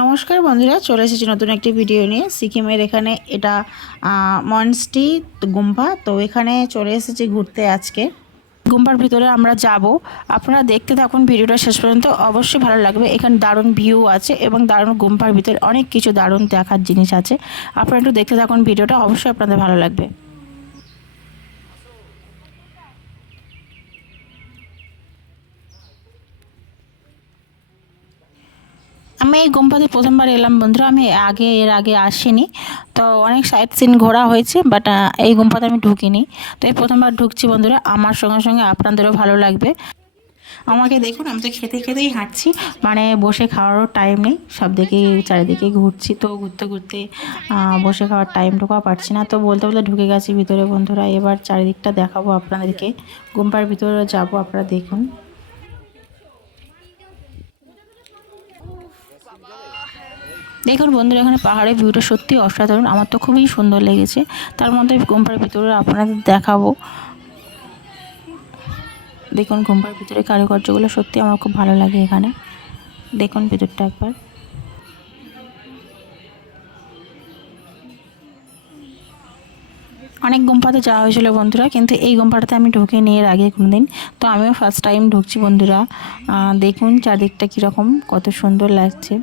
নমস্কার বন্ধুরা, চলে এসেছি নতুন একটি ভিডিও নিয়ে। সিকিমের এখানে এটা মনস্টি গুম্পা তো এখানে চলে এসেছি ঘুরতে আজকে। গুম্পার ভিতরে আমরা যাব। আপনারা দেখতে থাকুন ভিডিওটা শেষ পর্যন্ত। অবশ্যই ভালো লাগবে। এখানে দারুণ ভিউ আছে এবং দারুণ গুম্পার ভিতরে অনেক কিছু দারুণ দেখার জিনিস আছে। আপনারা একটু দেখতে থাকুন ভিডিওটা। অবশ্যই আপনাদের ভালো লাগবে। আমি এই গুম্পাতে প্রথমবার এলাম, বন্ধুরা। আমি আগে, এর আগে আসিনি। তো অনেক সাইট সিন ঘোরা হয়েছে বাট এই গুম্পাতে আমি ঢুকিনি। তো এই প্রথমবার ঢুকছি, বন্ধুরা। আমার সঙ্গে সঙ্গে আপনাদেরও ভালো লাগবে। আমাকে দেখুন, আমি তো খেতে, খেতেই হাঁটছি। মানে বসে খাওয়ারও টাইম নেই। সব দিকে, চারিদিকে ঘুরছি। তো ঘুরতে ঘুরতে বসে খাওয়ার টাইমটুকুও পাচ্ছি না। তো বলতে বলতে ঢুকে গেছি ভিতরে, বন্ধুরা। এবার চারিদিকটা দেখাবো আপনাদেরকে। গুম্পার ভিতরে যাব, আপনারা দেখুন। দেখুন বন্ধুরা, এখানে পাহাড়ের ভিউটা সত্যি অসাধারণ। আমার তো খুবই সুন্দর লেগেছে। তার মধ্যে গুম্পার ভিতরে আপনাদের দেখাবো। দেখুন গুম্পার ভিতরে কারুকার্যগুলো সত্যি আমার খুব ভালো লাগে এখানে। দেখুন ভিতরটা একবার। অনেক গুম্পাতে যাওয়া হয়েছিল বন্ধুরা, কিন্তু এই গুম্পাটাতে আমি ঢুকিনি এর আগে কোনোদিন। তো আমিও ফার্স্ট টাইম ঢুকছি বন্ধুরা। দেখুন চারদিকটা কীরকম, কত সুন্দর লাগছে।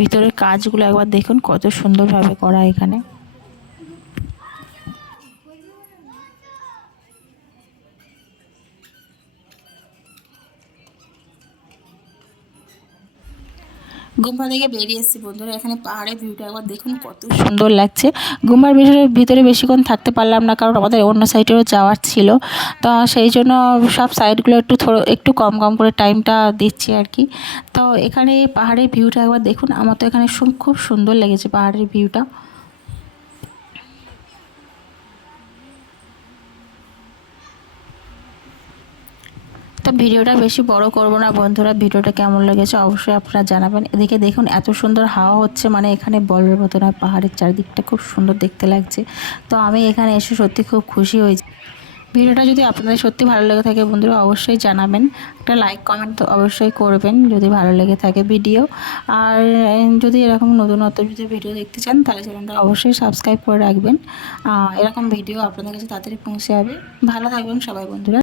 ভিতরের কাজগুলো একবার দেখুন কত সুন্দরভাবে করা এখানে। গুম্বা থেকে বেরিয়ে এসেছি বন্ধুরা, এখানে পাহাড়ের ভিউটা একবার দেখুন কত সুন্দর লাগছে। গুম্বার ভিতরে ভিতরে বেশিক্ষণ থাকতে পারলাম না কারণ আমাদের অন্য সাইডেও যাওয়ার ছিল। তো সেই জন্য সব সাইডগুলো একটু থোড়ো, একটু কম কম করে টাইমটা দিচ্ছি আর কি। তো এখানে পাহাড়ের ভিউটা একবার দেখুন, আমার তো এখানে খুব সুন্দর লেগেছে পাহাড়ের ভিউটা ভিডিওটা বেশি বড় করব না। বন্ধুরা, ভিডিওটা কেমন লেগেছে অবশ্যই আপনারা জানাবেন। এদিকে দেখুন, এত সুন্দর হাওয়া হচ্ছে মানে এখানে বলার মতো না পাহাড়ের চারিদিকটা খুব সুন্দর দেখতে লাগছে। তো আমি এখানে এসে সত্যি খুব খুশি হয়েছি। ভিডিওটা যদি আপনাদের সত্যি ভালো লেগে থাকে, বন্ধুরা, অবশ্যই জানাবেন। একটা লাইক কমেন্ট তো অবশ্যই করবেন, যদি ভালো লেগে থাকে ভিডিও। আর যদি এরকম নতুনত্ব যদি ভিডিও দেখতে চান, তাহলে চ্যানেলটা অবশ্যই সাবস্ক্রাইব করে রাখবেন। এরকম ভিডিও আপনাদের কাছে তাড়াতাড়ি পৌঁছে যাবে। ভালো থাকবেন সবাই, বন্ধুরা।